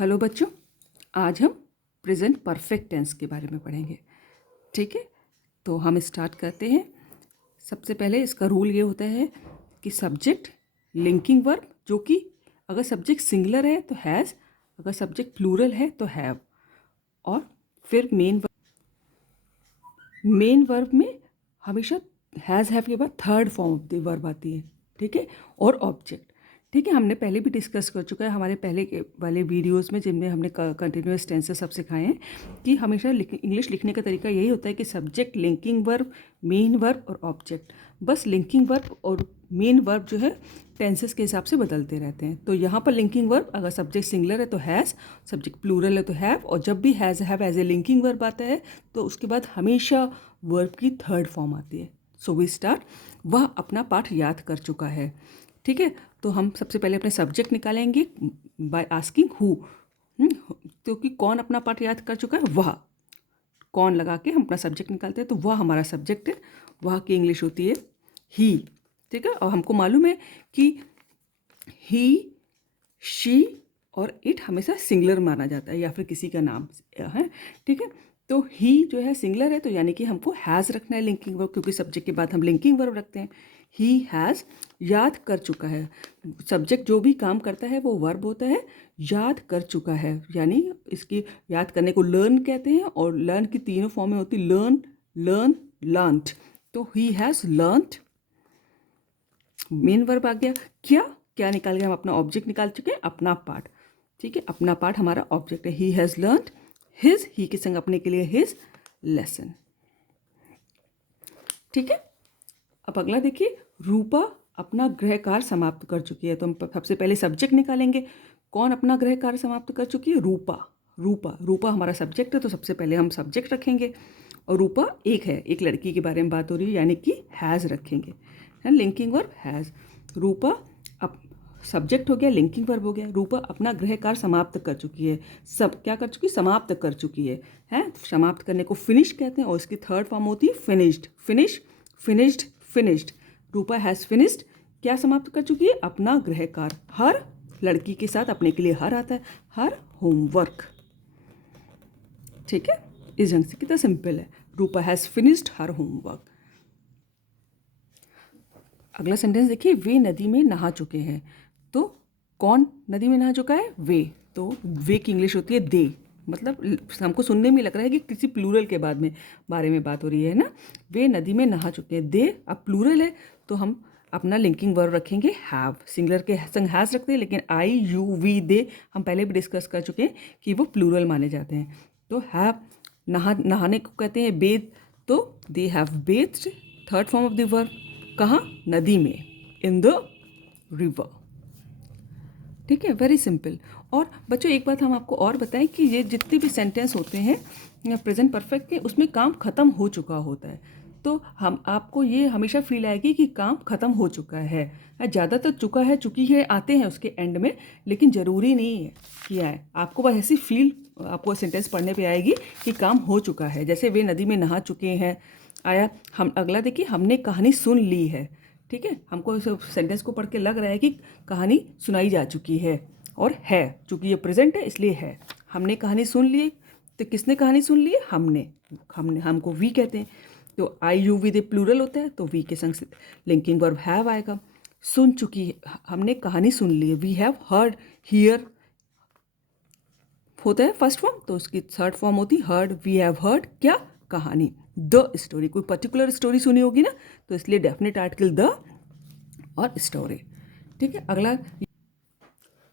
Hello बच्चों, आज हम प्रेजेंट परफेक्ट टेंस के बारे में पढ़ेंगे। ठीक है, तो हम स्टार्ट करते हैं। सबसे पहले इसका रूल ये होता है कि सब्जेक्ट लिंकिंग वर्ब, जो कि अगर सब्जेक्ट सिंगुलर है तो हैज़, अगर सब्जेक्ट प्लूरल है तो हैव, और फिर मेन वर्ब में हमेशा हैज़ हैव के बाद third form of the verb आती है। ठीक है, और ऑब्जेक्ट। ठीक है, हमने पहले भी डिस्कस कर चुका है हमारे पहले के वाले वीडियोस में, जिनमें हमने कंटिन्यूअस टेंसेस सब सिखाए हैं कि हमेशा इंग्लिश लिखने का तरीका यही होता है कि subject, linking verb, main verb और ऑब्जेक्ट। बस लिंकिंग वर्ब और मेन वर्ब जो है टेंसेस के हिसाब से बदलते रहते हैं। तो यहाँ पर लिंकिंग वर्ब अगर सब्जेक्ट सिंगुलर है तो हैज़, सब्जेक्ट प्लूरल है तो हैव, और जब भी has have as a linking verb आता है तो उसके बाद हमेशा वर्ब की थर्ड फॉर्म आती है। So we start. वह अपना पाठ याद कर चुका है। ठीक है, तो हम सबसे पहले अपने सब्जेक्ट निकालेंगे बाय आस्किंग हु। क्योंकि कौन अपना पाठ याद कर चुका है, वह। कौन लगा के हम अपना सब्जेक्ट निकालते हैं, तो वह हमारा सब्जेक्ट है। वह की इंग्लिश होती है ही। ठीक है, और हमको मालूम है कि ही, शी और इट हमेशा सिंगुलर माना जाता है या फिर किसी का नाम है। ठीक है, तो ही जो है सिंगुलर है, तो यानी कि हमको हैज़ रखना है लिंकिंग वर्ब, क्योंकि सब्जेक्ट के बाद हम लिंकिंग वर्ब रखते हैं। ही हैज़ याद कर चुका है। सब्जेक्ट जो भी काम करता है वो वर्ब होता है। याद कर चुका है यानी इसकी याद करने को लर्न कहते हैं, और लर्न की तीनों फॉर्में होती, लर्न, लर्न, लर्नड। तो he has learned, main verb आ गया। क्या क्या निकाल गया, हम अपना ऑब्जेक्ट निकाल चुके हैं, अपना पार्ट। ठीक है, अपना पार्ट हमारा ऑब्जेक्ट है। ही हैज़ लर्नड हिज, ही के संग अपने के लिए हिज लेसन। ठीक है, अब अगला देखिए, रूपा अपना गृह कार्य समाप्त कर चुकी है। तो हम सबसे पहले सब्जेक्ट निकालेंगे। कौन अपना गृह कार्य समाप्त कर चुकी है, रूपा। रूपा, रूपा हमारा सब्जेक्ट है, तो सबसे पहले हम सब्जेक्ट रखेंगे। और रूपा एक है, एक लड़की के बारे में बात हो रही है, यानी कि हैज़ रखेंगे, है लिंकिंग वर्ब हैज़। रूपा अब सब्जेक्ट हो गया, लिंकिंग वर्ब हो गया। रूपा अपना गृह कार्य समाप्त कर चुकी है। सब क्या कर चुकी है, समाप्त कर चुकी है। समाप्त करने को फिनिश कहते हैं, और इसकी थर्ड फॉर्म होती है finished. Finish, finished, finished. Rupa has finished, क्या समाप्त कर चुकी है, अपना गृह कार्य। हर लड़की के साथ अपने के लिए हर आता है, हर होमवर्क। ठीक है, इस ढंग से कितना सिंपल है, रूपा हैज़ फिनिश्ड हर होमवर्क। अगला सेंटेंस देखिए, वे नदी में नहा चुके हैं। तो कौन नदी में नहा चुका है, वे। तो वे की इंग्लिश होती है दे। मतलब हमको सुनने में लग रहा है कि किसी प्लूरल के बारे में बात हो रही है ना। वे नदी में नहा चुके हैं, दे। अब प्लूरल है तो हम अपना लिंकिंग वर्ब रखेंगे हैव। सिंगुलर के संग हैज़ रखते हैं, लेकिन आई, यू, वी, दे हम पहले भी डिस्कस कर चुके हैं कि वो प्लूरल माने जाते हैं। तो हैव, नहाने को कहते हैं बेद, तो they have bathed, third form of the verb. कहाँ, नदी में, इन द रिवर। ठीक है, वेरी सिंपल। और बच्चों एक बात हम आपको और बताएं कि ये जितने भी सेंटेंस होते हैं प्रेजेंट परफेक्ट के, उसमें काम ख़त्म हो चुका होता है। तो हम आपको ये हमेशा फील आएगी कि काम ख़त्म हो चुका है। ज़्यादातर चुका है, चुकी है आते हैं उसके एंड में, लेकिन ज़रूरी नहीं है किया है। आपको बस ऐसी फील आपको सेंटेंस पढ़ने पे आएगी कि काम हो चुका है। जैसे वे नदी में नहा चुके हैं आया। हम अगला देखिए, हमने कहानी सुन ली है। ठीक है, हमको इस सेंटेंस को पढ़ के लग रहा है कि कहानी सुनाई जा चुकी है, और है, चूँकि ये प्रेजेंट है इसलिए है। हमने कहानी सुन ली, तो किसने कहानी सुन ली है, हमने। हमको वी कहते हैं, तो आई, यू, वी दे प्लूरल होता है, तो वी के संग लिंकिंग वर्ब हैव आएगा। सुन चुकी है, हमने कहानी सुन ली है, वी हैव हर्ड। हियर होता है फर्स्ट फॉर्म, तो उसकी थर्ड फॉर्म होती है हर्ड। वी हैव हर्ड क्या, कहानी। द स्टोरी, कोई पर्टिकुलर स्टोरी सुनी होगी ना, तो इसलिए डेफिनेट आर्टिकल द और स्टोरी। ठीक है, अगला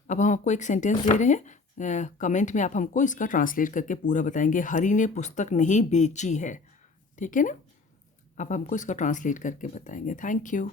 अब हम आपको एक सेंटेंस दे रहे हैं, कमेंट में आप हमको इसका ट्रांसलेट करके पूरा बताएंगे। हरी ने पुस्तक नहीं बेची है। ठीक है ना, आप हमको इसका ट्रांसलेट करके बताएंगे। Thank you.